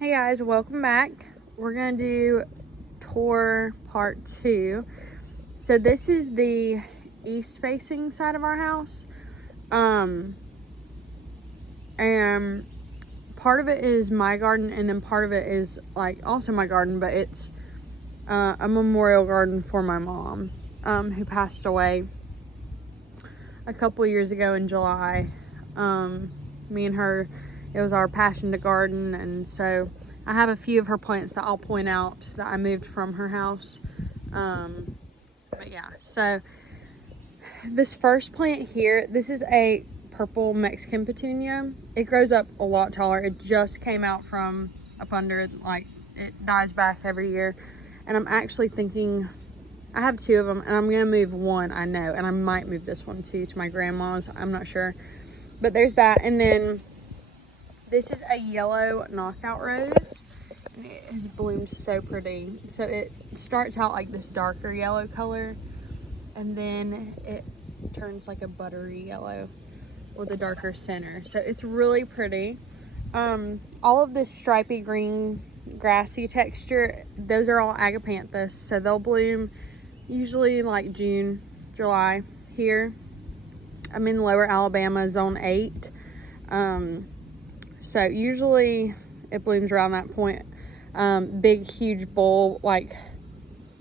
Hey guys, welcome back. We're gonna do tour part 2. So this is the east facing side of our house. And part of it is my garden, and then part of it is like also my garden, but it's a memorial garden for my mom, who passed away a couple years ago in July. Me and her, it was our passion to garden, and so I have a few of her plants that I'll point out that I moved from her house. But yeah, so this first plant here, this is a purple Mexican petunia. It grows up a lot taller. It just came out from up under, like, it dies back every year. And I'm actually thinking, I have 2 of them, and I'm gonna move one, I know, and I might move this one too to my grandma's. I'm not sure, but there's that. And then this is a yellow knockout rose, and it has bloomed so pretty. So it starts out like this darker yellow color, and then it turns like a buttery yellow with a darker center. So it's really pretty. All of this stripy green grassy texture, those are all agapanthus, so they'll bloom usually like June, July here. I'm in Lower Alabama, zone 8. So usually it blooms around that point. Big, huge bowl, like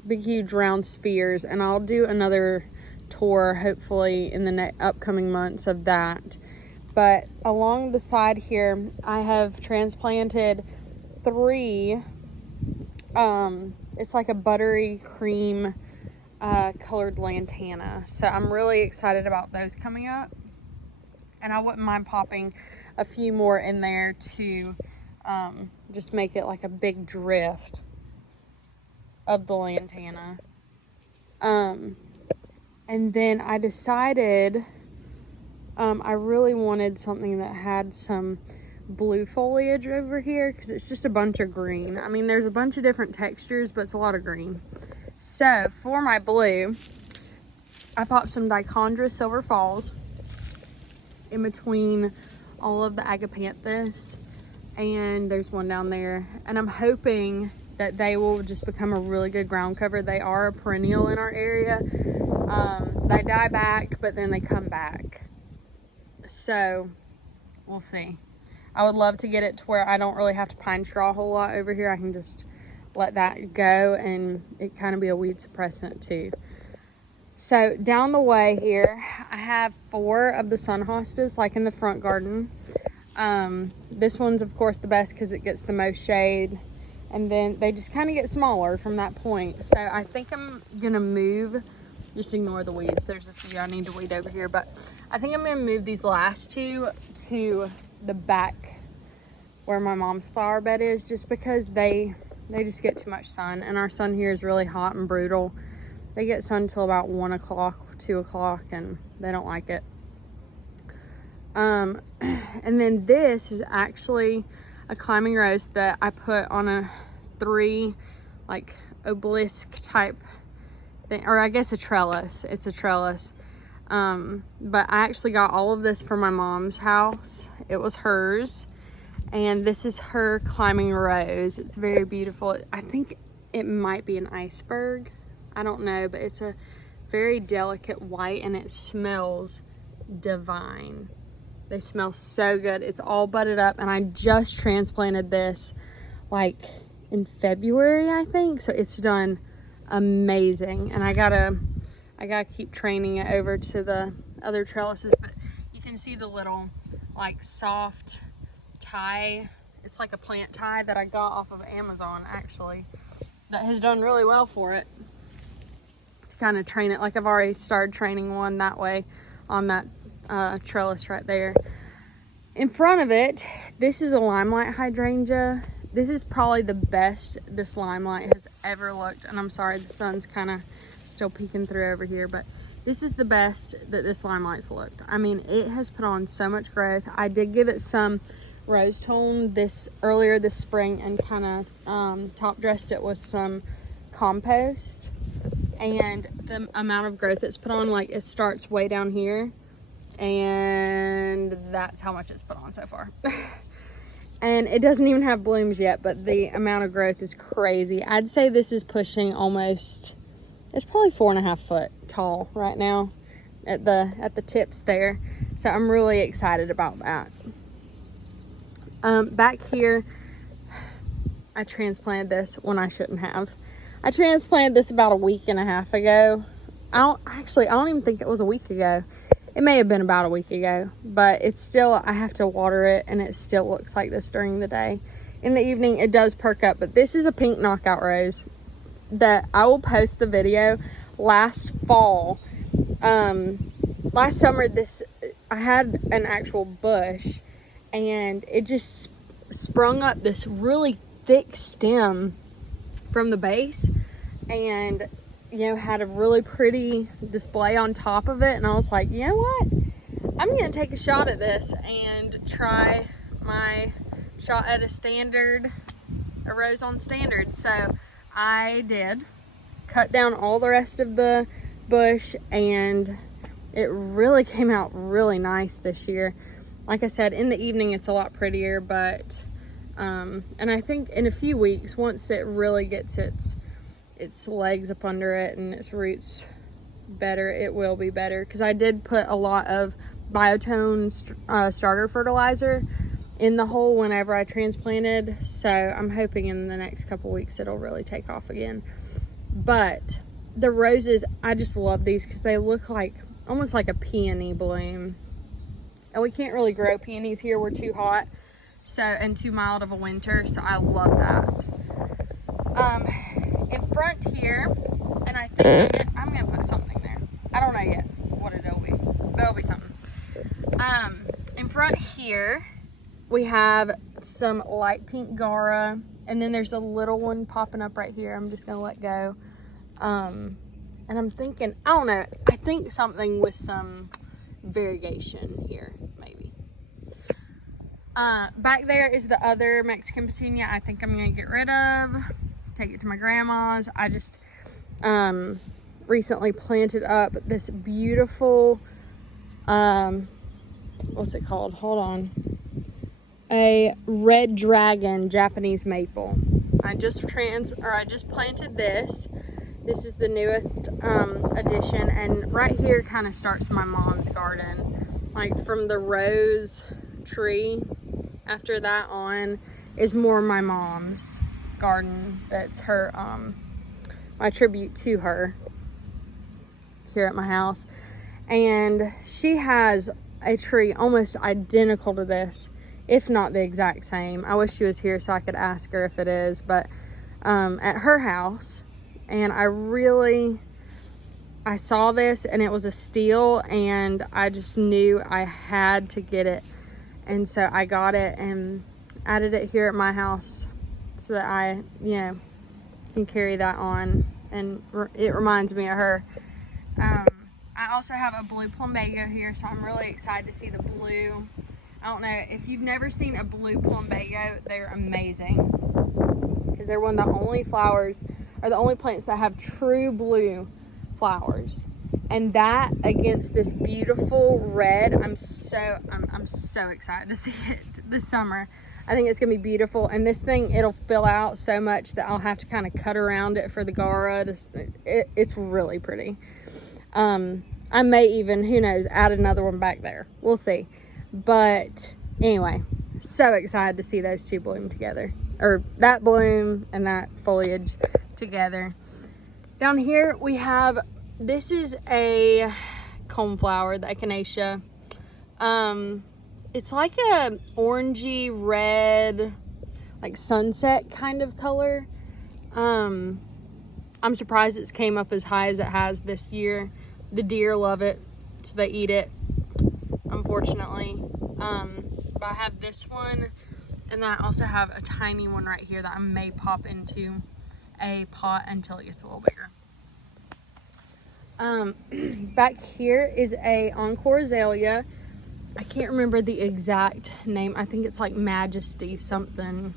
big, huge round spheres. And I'll do another tour, hopefully in the upcoming months of that. But along the side here, I have transplanted 3. It's like a buttery cream colored lantana. So I'm really excited about those coming up. And I wouldn't mind popping a few more in there to just make it like a big drift of the lantana. And then I decided I really wanted something that had some blue foliage over here, because it's just a bunch of green. I mean, there's a bunch of different textures, but it's a lot of green. So for my blue, I popped some Dichondra Silver Falls in between all of the agapanthus, and there's one down there, and I'm hoping that they will just become a really good ground cover. They are a perennial in our area. They die back, but then they come back, so we'll see. I would love to get it to where I don't really have to pine straw a whole lot over here. I can just let that go, and it kind of be a weed suppressant too. So down the way here, I have 4 of the sun hostas, like in the front garden. This one's of course the best because it gets the most shade, and then they just kind of get smaller from that point. So I think I'm gonna move, just ignore the weeds. There's a few I need to weed over here, but I think I'm gonna move these last 2 to the back where my mom's flower bed is, just because they just get too much sun, and our sun here is really hot and brutal. They get sun till about 1 o'clock, 2 o'clock, and they don't like it. And then this is actually a climbing rose that I put on a 3 like obelisk type thing, or I guess a trellis. It's a trellis. But I actually got all of this from my mom's house. It was hers. And this is her climbing rose. It's very beautiful. I think it might be an iceberg. I don't know, but it's a very delicate white, and it smells divine. They smell so good. It's all budded up, and I just transplanted this like in February, I think. So it's done amazing, and I gotta keep training it over to the other trellises. But you can see the little like soft tie. It's like a plant tie that I got off of Amazon, actually, that has done really well for it to kind of train it. Like I've already started training one that way on that trellis right there. In front of it, this is a limelight hydrangea. This is probably the best this limelight has ever looked, and I'm sorry the sun's kind of still peeking through over here, but this is the best that this limelight's looked. I mean, it has put on so much growth. I did give it some rose tone earlier this spring, and kind of top dressed it with some compost, and the amount of growth it's put on, like, it starts way down here, and that's how much it's put on so far. And it doesn't even have blooms yet, but the amount of growth is crazy. I'd say this is pushing almost, it's probably 4.5 foot tall right now at the tips there. So I'm really excited about that. Back here, I transplanted this when I shouldn't have. I transplanted this about a week and a half ago. I don't even think it was a week ago. It may have been about a week ago, but it's still, I have to water it, and it still looks like this during the day. In the evening, it does perk up, but this is a pink knockout rose that I will post the video. Last fall, last summer, I had an actual bush, and it just sprung up this really thick stem from the base, and had a really pretty display on top of it. And I was like, you know what, I'm gonna take a shot at this and try my shot at a rose on standard. So I did cut down all the rest of the bush, and it really came out really nice this year. Like I said, in the evening it's a lot prettier, but and I think in a few weeks, once it really gets its legs up under it and its roots better, it will be better. Because I did put a lot of Biotone starter fertilizer in the hole whenever I transplanted, so I'm hoping in the next couple weeks it'll really take off again. But the roses, I just love these because they look like almost like a peony bloom, and we can't really grow peonies here. We're too hot, and too mild of a winter, so I love that. In front here, and I think I'm gonna put something there. I don't know yet what it'll be, but it'll be something. In front here, we have some light pink Gara, and then there's a little one popping up right here. I'm just gonna let go. And I'm thinking, I don't know, I think something with some variegation here, maybe. Back there is the other Mexican petunia I think I'm gonna get rid of, take it to my grandma's. I just recently planted up this beautiful, what's it called? Hold on. A red dragon Japanese maple. I just planted this. This is the newest addition, and right here kind of starts my mom's garden. Like from the rose tree, after that on is more my mom's garden. That's her, my tribute to her here at my house. And she has a tree almost identical to this, if not the exact same. I wish she was here so I could ask her if it is, but at her house. And I saw this, and it was a steal, and I just knew I had to get it. And so I got it and added it here at my house so that I, can carry that on. And it reminds me of her. I also have a blue plumbago here, so I'm really excited to see the blue. I don't know, if you've never seen a blue plumbago, they're amazing. Because they're one of the only flowers, or the only plants that have true blue flowers. And that against this beautiful red, I'm so excited to see it this summer. I think it's gonna be beautiful. And this thing, it'll fill out so much that I'll have to kind of cut around it for the Gara. It's really pretty. I may even, who knows, add another one back there. We'll see. But anyway, so excited to see those two bloom together, or that bloom and that foliage together. Down here we have, this is a coneflower, the echinacea. It's like a orangey red, like sunset kind of color. I'm surprised it's came up as high as it has this year. The deer love it, so they eat it, unfortunately. But I have this one, and then I also have a tiny one right here that I may pop into a pot until it gets a little bigger. Back here is a Encore azalea. I can't remember the exact name. I think it's like Majesty something,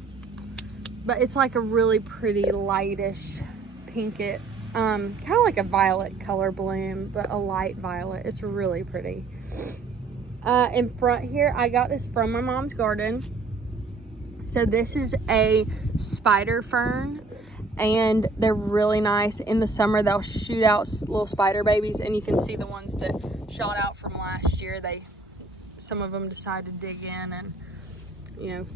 but it's like a really pretty lightish pinkish, kind of like a violet color bloom, but a light violet. It's really pretty. In front here, I got this from my mom's garden. So this is a spider fern, and they're really nice. In the summer, they'll shoot out little spider babies, and you can see the ones that shot out from last year. Some of them decide to dig in and, you know,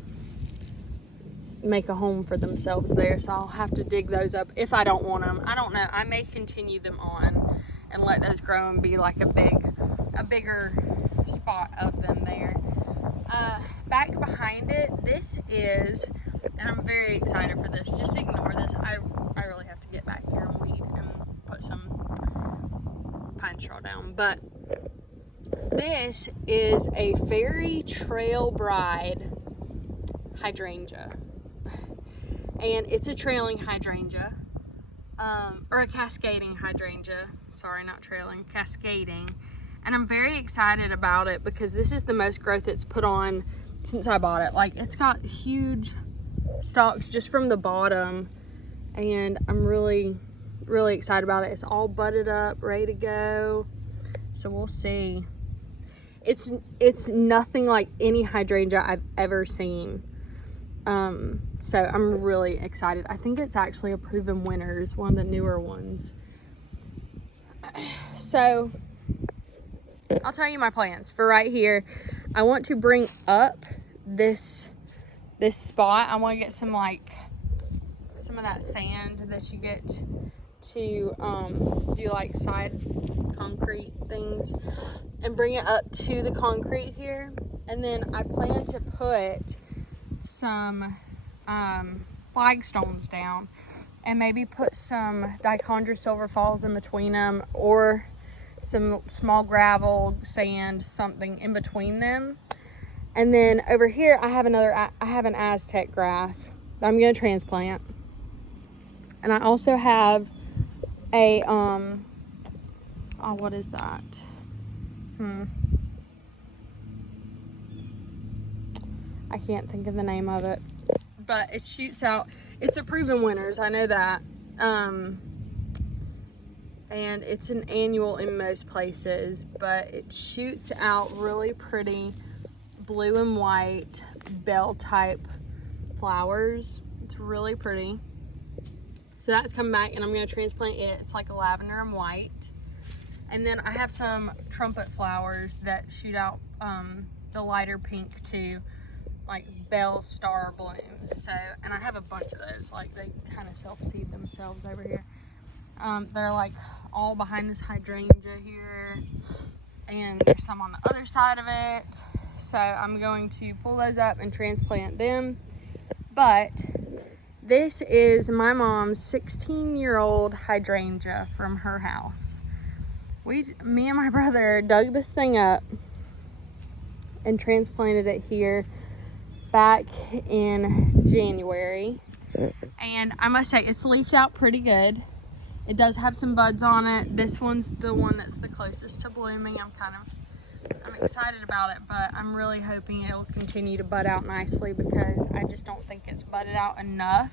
make a home for themselves there. So I'll have to dig those up if I don't want them. I don't know. I may continue them on and let those grow and be like a bigger spot of them there. Back behind it, this is, and I'm very excited for this. Just ignore this. I really have to get back here and weed and put some pine straw down. But this is a fairy trail bride hydrangea. And it's a trailing hydrangea, or a cascading hydrangea. Sorry, not trailing, cascading. And I'm very excited about it because this is the most growth it's put on since I bought it. Like, it's got huge stalks just from the bottom, and I'm really, really excited about it. It's all budded up, ready to go. So we'll see. It's nothing like any hydrangea I've ever seen. So I'm really excited. I think it's actually a proven winner. It's one of the newer ones. So I'll tell you my plans for right here. I want to bring up this spot. I want to get some of that sand that you get to do like side concrete things, and bring it up to the concrete here. And then I plan to put some flagstones down, and maybe put some dichondra silver falls in between them, or some small gravel, sand, something in between them. And then over here I have an Aztec grass that I'm going to transplant. And I also have a what is that? I can't think of the name of it, but it shoots out. It's a proven winners, I know that. And it's an annual in most places, but it shoots out really pretty blue and white bell type flowers. It's really pretty. So that's coming back, and I'm going to transplant it. It's like a lavender and white. And then I have some trumpet flowers that shoot out the lighter pink too, like bell star blooms. So, and I have a bunch of those, like they kind of self-seed themselves over here. They're like all behind this hydrangea here, and there's some on the other side of it. So I'm going to pull those up and transplant them. But this is my mom's 16-year-old hydrangea from her house. Me and my brother dug this thing up and transplanted it here back in January. And I must say, it's leafed out pretty good. It does have some buds on it. This one's the one that's the closest to blooming. I'm excited about it, but I'm really hoping it'll continue to bud out nicely, because I just don't think it's budded out enough,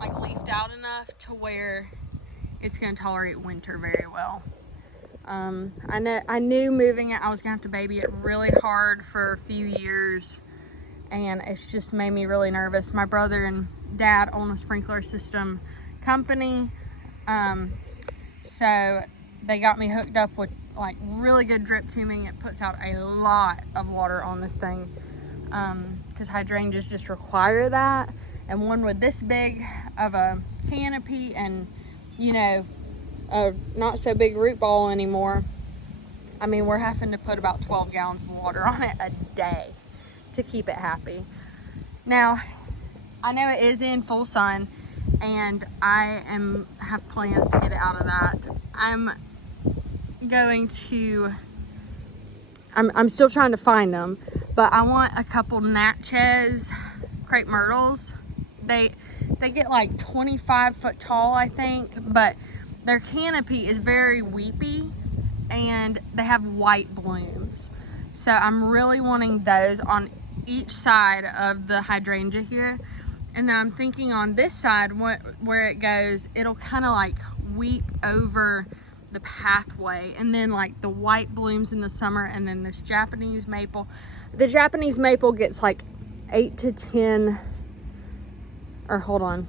like leafed out enough to where it's going to tolerate winter very well. I knew moving it, I was going to have to baby it really hard for a few years, and it's just made me really nervous. My brother and dad own a sprinkler system company, so they got me hooked up with like really good drip tubing. It puts out a lot of water on this thing, because hydrangeas just require that. And one with this big of a canopy and, you know, a not so big root ball anymore, I mean, we're having to put about 12 gallons of water on it a day to keep it happy. Now, I know it is in full sun, and I have plans to get it out of that. I'm still trying to find them, but I want a couple Natchez crepe myrtles. They get like 25 foot tall, I think, but their canopy is very weepy, and they have white blooms. So I'm really wanting those on each side of the hydrangea here. And then I'm thinking on this side, where it goes, it'll kind of like weep over the pathway, and then like the white blooms in the summer, and then this Japanese maple. The Japanese maple gets like 8 to 10, or hold on,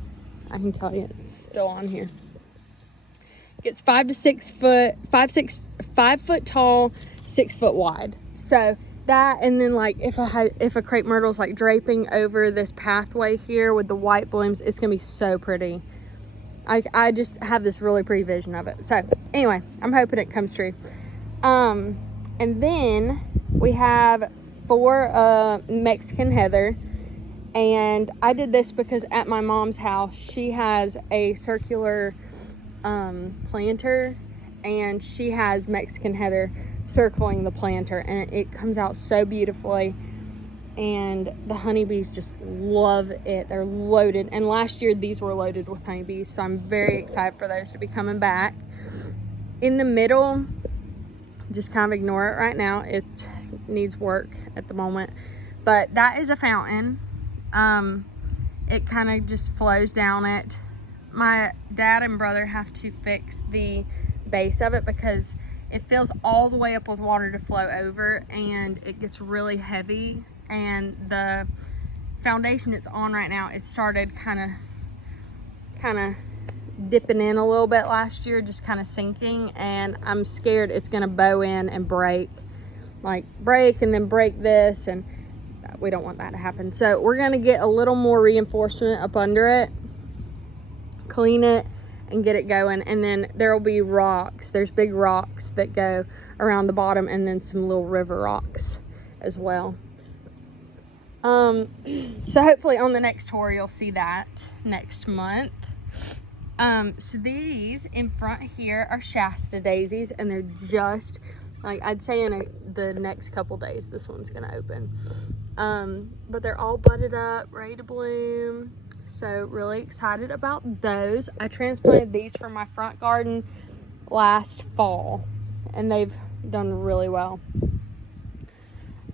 I can tell you, it's still on here. Gets 5 to 6 foot, 5 foot tall, 6 foot wide. So that, and then like if a crepe myrtle's like draping over this pathway here with the white blooms, it's gonna be so pretty. I just have this really pretty vision of it. So anyway, I'm hoping it comes true. And then we have 4 Mexican heather. And I did this because at my mom's house, she has a circular planter, and she has Mexican heather circling the planter, and it comes out so beautifully, and the honeybees just love it. They're loaded, and last year these were loaded with honeybees, so I'm very excited for those to be coming back. In the middle, just kind of ignore it right now, it needs work at the moment, but that is a fountain. It kind of just flows down it. My dad and brother have to fix the base of it because it fills all the way up with water to flow over, and it gets really heavy, and the foundation it's on right now, it started kind of dipping in a little bit last year, just kind of sinking, and I'm scared it's gonna bow in and break and then break this, and we don't want that to happen. So we're gonna get a little more reinforcement up under it, clean it, and get it going. And then there will be rocks. There's big rocks that go around the bottom, and then some little river rocks as well. So hopefully on the next tour you'll see that next month. So these in front here are Shasta daisies, and they're just like, I'd say in the next couple days this one's gonna open. But they're all budded up, ready to bloom. So really excited about those. I transplanted these from my front garden last fall, and they've done really well.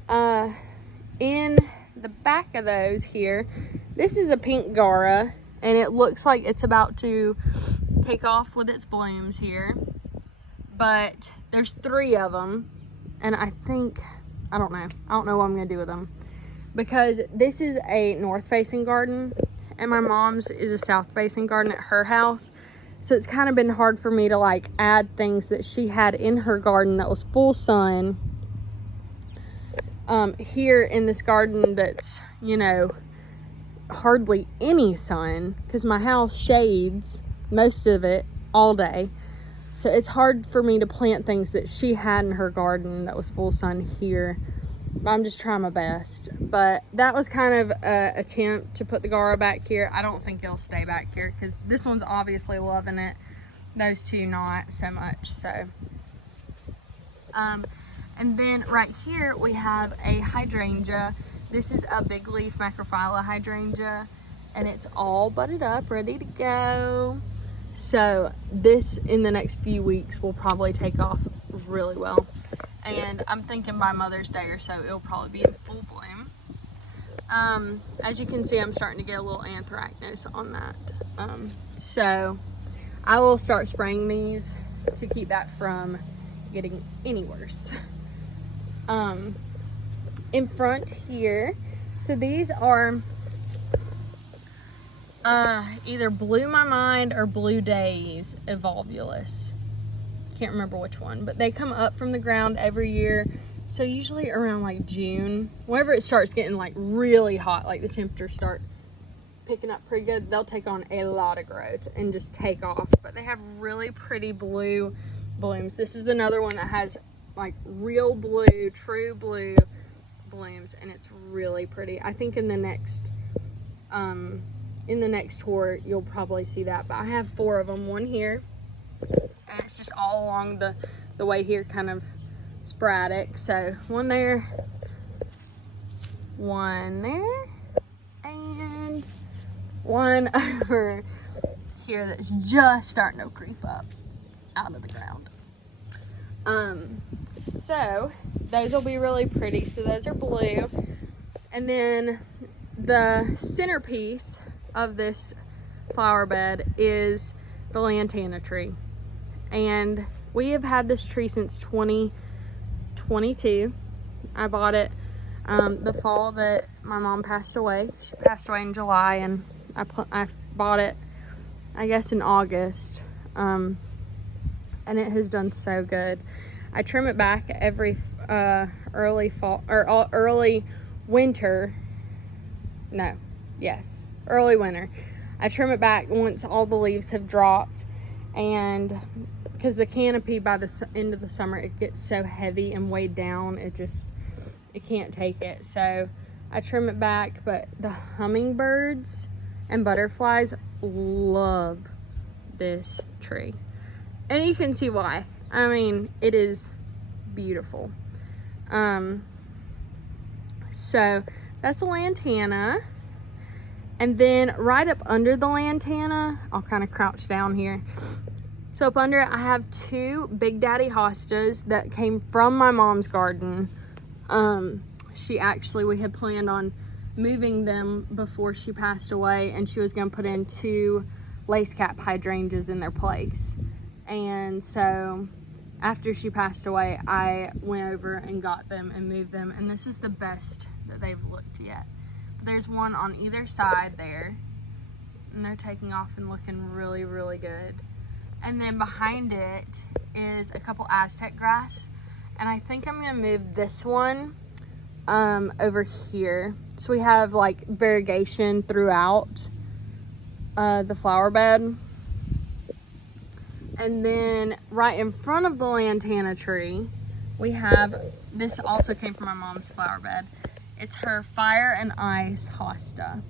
In the back of those here, this is a pink Gara, and it looks like it's about to take off with its blooms here. But there's 3 of them, and I don't know what I'm gonna do with them, because this is a north-facing garden, and my mom's is a south-facing garden at her house. So it's kind of been hard for me to like add things that she had in her garden that was full sun here in this garden that's, you know, hardly any sun, because my house shades most of it all day. So it's hard for me to plant things that she had in her garden that was full sun here. I'm just trying my best. But that was kind of an attempt to put the Gara back here. I don't think it'll stay back here, because this one's obviously loving it. Those two not so much. So and then right here we have a hydrangea. This is a big leaf macrophylla hydrangea, and it's all budded up, ready to go. So this, in the next few weeks, will probably take off really well. And I'm thinking by Mother's Day or so, it'll probably be in full bloom. As you can see, I'm starting to get a little anthracnose on that. So I will start spraying these to keep that from getting any worse. In front here, so these are either Blue My Mind or Blue Days evolvulus. Can't remember which one, but they come up from the ground every year. So usually around like June, whenever it starts getting like really hot, like the temperatures start picking up pretty good, they'll take on a lot of growth and just take off. But they have really pretty blue blooms. This is another one that has like real blue, true blue blooms, and it's really pretty. I think in the next tour you'll probably see that. But I have 4 of them, one here, and it's just all along the way here, kind of sporadic. So one there, and one over here that's just starting to creep up out of the ground. So those will be really pretty. So those are blue, and then the centerpiece of this flower bed is the lantana tree, and we have had this tree since 2022. I bought it the fall that my mom passed away. She passed away in July, and I bought it, I guess, in August. And it has done so good. I trim it back every early fall or early winter. No, yes, early winter. I trim it back once all the leaves have dropped, and because the canopy by the end of the summer, it gets so heavy and weighed down, it can't take it. So I trim it back, but the hummingbirds and butterflies love this tree. And you can see why. I mean, it is beautiful. So that's a lantana. And then right up under the lantana, I'll kind of crouch down here. So up under it, I have two Big Daddy hostas that came from my mom's garden. We had planned on moving them before she passed away, and she was gonna put in two lace cap hydrangeas in their place. And so after she passed away, I went over and got them and moved them, and this is the best that they've looked yet. But there's one on either side there, and they're taking off and looking really, really good. And then behind it is a couple Aztec grass, and I think I'm gonna move this one over here. So we have like variegation throughout the flower bed. And then right in front of the lantana tree, we have, this also came from my mom's flower bed. It's her Fire and Ice hosta.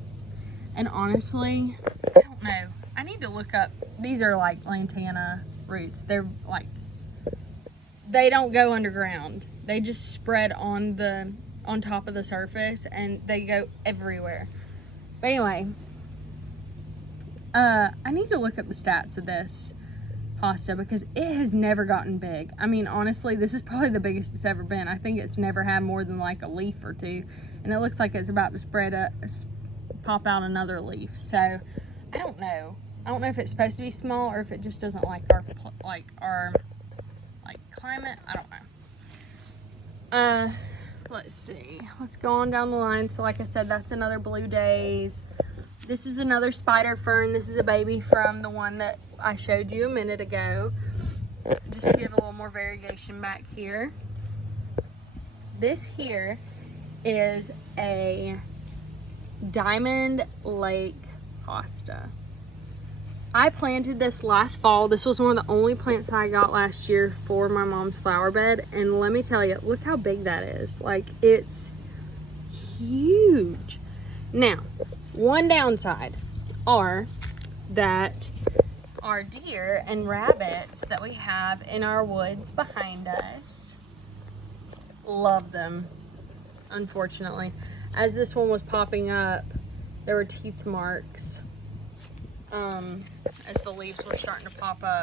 And honestly, I don't know. I need to look up, these are like lantana roots. They're like, they don't go underground. They just spread on top of the surface, and they go everywhere. But anyway, I need to look up the stats of this hosta because it has never gotten big. I mean, honestly, this is probably the biggest it's ever been. I think it's never had more than like a leaf or two, and it looks like it's about to pop out another leaf. So I don't know. I don't know if it's supposed to be small or if it just doesn't like our climate. I don't know. Let's see. Let's go on down the line. So like I said, that's another Blue Days. This is another spider fern. This is a baby from the one that I showed you a minute ago. Just to give a little more variegation back here. This here is a Diamond Lake hosta. I planted this last fall. This was one of the only plants that I got last year for my mom's flower bed. And let me tell you, look how big that is. Like, it's huge. Now, one downside are that our deer and rabbits that we have in our woods behind us love them, unfortunately. As this one was popping up, there were teeth marks as the leaves were starting to pop up.